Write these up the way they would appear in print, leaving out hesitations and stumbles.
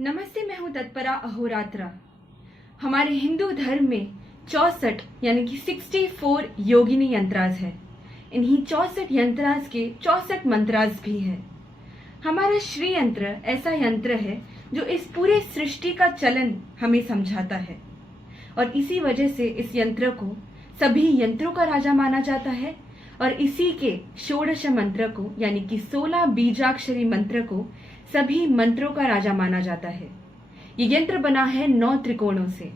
नमस्ते, मैं हूँ तत्परा अहोरात्रा। हमारे हिंदू धर्म में 64 यानी कि 64 योगिनी यंत्रास है। इन्हीं 64 यंत्रास के 64 मंत्रास भी है। हमारा श्री यंत्र ऐसा यंत्र है जो इस पूरे सृष्टि का चलन हमें समझाता है और इसी वजह से इस यंत्र को सभी यंत्रों का राजा माना जाता है और इसी के षोडश मंत्र को यानी कि 16 बीजाक्षरी मंत्र को सभी मंत्रों का राजा माना जाता है। ये यंत्र बना है 9 त्रिकोणों से।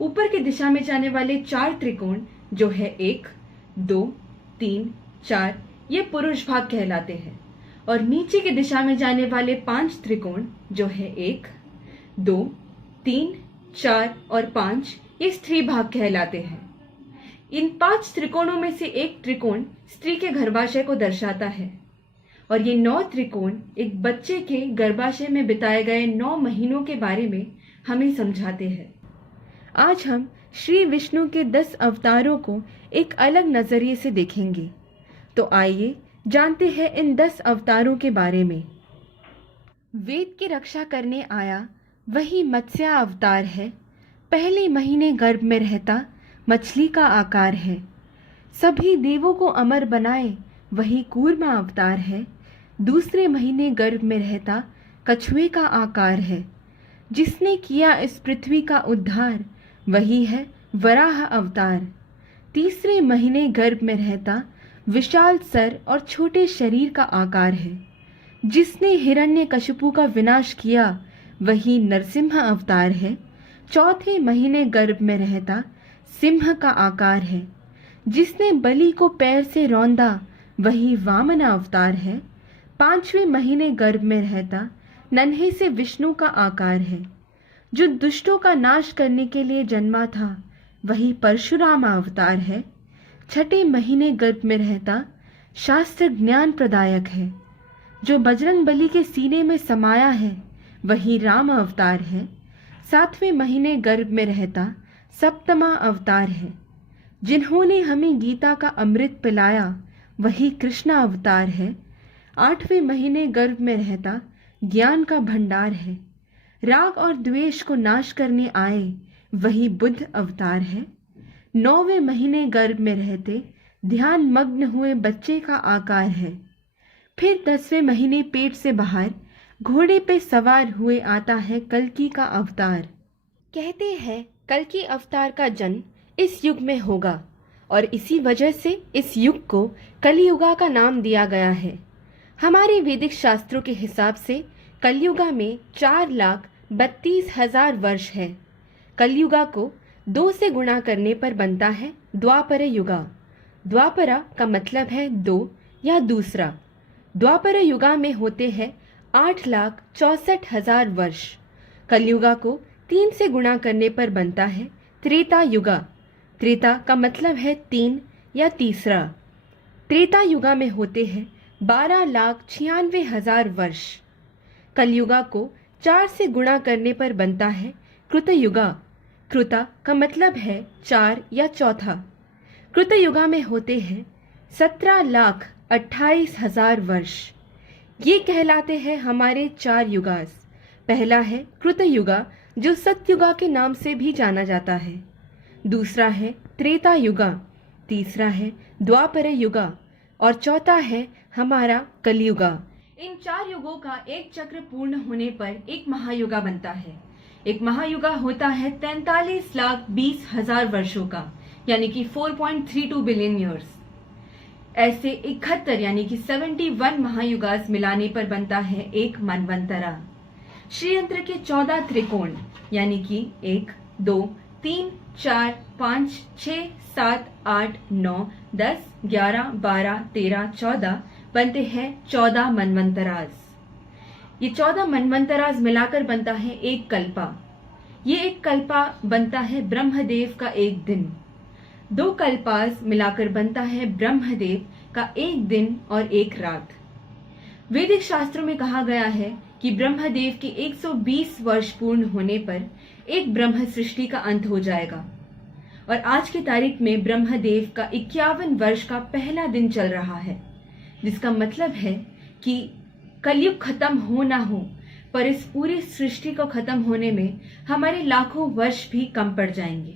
ऊपर की दिशा में जाने वाले 4 त्रिकोण जो है 1, 2, 3, 4 ये पुरुष भाग कहलाते हैं और नीचे की दिशा में जाने वाले 5 त्रिकोण जो है 1, 2, 3, 4 और 5 ये स्त्री भाग कहलाते हैं। इन 5 त्रिकोणों में से एक त्रिकोण स्त्री के गर्भाशय को दर्शाता है और ये 9 त्रिकोण एक बच्चे के गर्भाशय में बिताए गए 9 महीनों के बारे में हमें समझाते हैं। आज हम श्री विष्णु के 10 अवतारों को एक अलग नजरिए से देखेंगे। तो आइए जानते हैं इन 10 अवतारों के बारे में। वेद की रक्षा करने आया वही मत्स्य अवतार है। पहले महीने गर्भ में रहता मछली का आकार है। सभी देवों को अमर बनाए वही कूर्म अवतार है। दूसरे महीने गर्भ में रहता कछुए का आकार है। जिसने किया इस पृथ्वी का उद्धार वही है वराह अवतार। तीसरे महीने गर्भ में रहता विशाल सर और छोटे शरीर का आकार है। जिसने हिरण्यकशिपु का विनाश किया वही नरसिंह अवतार है। चौथे महीने गर्भ में रहता सिंह का आकार है। जिसने बलि को पैर से रौंदा वही वामन अवतार है। 5वें महीने गर्भ में रहता नन्हे से विष्णु का आकार है। जो दुष्टों का नाश करने के लिए जन्मा था वही परशुराम अवतार है। 6ठे महीने गर्भ में रहता शास्त्र ज्ञान प्रदायक है। जो बजरंग बली के सीने में समाया है वही राम अवतार है। 7वें महीने गर्भ में रहता सप्तमा अवतार है। जिन्होंने हमें गीता का अमृत पिलाया वही कृष्ण अवतार है। 8वें महीने गर्भ में रहता ज्ञान का भंडार है। राग और द्वेष को नाश करने आए वही बुद्ध अवतार है। 9वें महीने गर्भ में रहते ध्यान मग्न हुए बच्चे का आकार है। फिर 10वें महीने पेट से बाहर घोड़े पे सवार हुए आता है कल्कि का अवतार। कहते हैं कल्कि अवतार का जन्म इस युग में होगा और इसी वजह से इस युग को कलियुगा का नाम दिया गया है। हमारे वैदिक शास्त्रों के हिसाब से कलियुगा में 4,32,000 वर्ष है। कलियुगा को 2 से गुणा करने पर बनता है द्वापर युगा। द्वापरा का मतलब है 2 या दूसरा। द्वापर युगा में होते हैं 8,64,000 वर्ष। कलियुगा को 3 से गुणा करने पर बनता है त्रेता युगा। त्रेता का मतलब है 3 या तीसरा। त्रेता युगा में होते हैं 12,96,000 वर्ष। कलयुगा को 4 से गुणा करने पर बनता है कृतयुगा। कृता का मतलब है 4 या चौथा। कृतयुगा में होते हैं 17,28,000 वर्ष। ये कहलाते हैं हमारे 4 युगास। पहला है कृतयुगा जो सतयुगा के नाम से भी जाना जाता है। दूसरा है त्रेता युगा। तीसरा है द्वापर युगा और चौथा है हमारा कलियुगा। इन 4 युगों का एक चक्र पूर्ण होने पर एक महायुगा बनता है। एक महायुगा होता है 43,20,000 वर्षों का यानी कि 4.32 बिलियन ईयर्स। ऐसे 71 यानी कि 71 महायुगास मिलाने पर बनता है एक मनवंतरा। श्री यंत्र के 14 त्रिकोण यानी कि 1, 2, 3, 4, 5, 6, 7, 8, 9, 10, 11, 12, 13, 14 बनते हैं 14 मनवंतराज। ये 14 मनवंतराज मिलाकर बनता है एक कल्पा। ये एक कल्पा बनता है ब्रह्मदेव का एक दिन। 2 कल्पास मिलाकर बनता है ब्रह्मदेव का एक दिन और एक रात। वैदिक शास्त्रों में कहा गया है कि ब्रह्मदेव के 120 वर्ष पूर्ण होने पर एक ब्रह्म सृष्टि का अंत हो जाएगा और आज की तारीख में ब्रह्मदेव का 51 वर्ष का पहला दिन चल रहा है। जिसका मतलब है कि कलयुग खत्म हो ना हो पर इस पूरी सृष्टि को खत्म होने में हमारे लाखों वर्ष भी कम पड़ जाएंगे।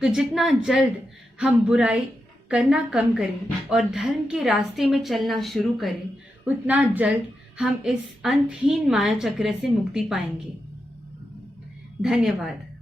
तो जितना जल्द हम बुराई करना कम करें और धर्म के रास्ते में चलना शुरू करें, उतना जल्द हम इस अंतहीन माया चक्र से मुक्ति पाएंगे। धन्यवाद।